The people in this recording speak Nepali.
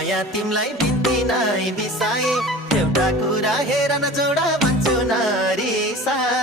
माया तिमलाई बिन्ती नै बिसाए एउटा कुरा हेर न जोडा भन्छु न रिसा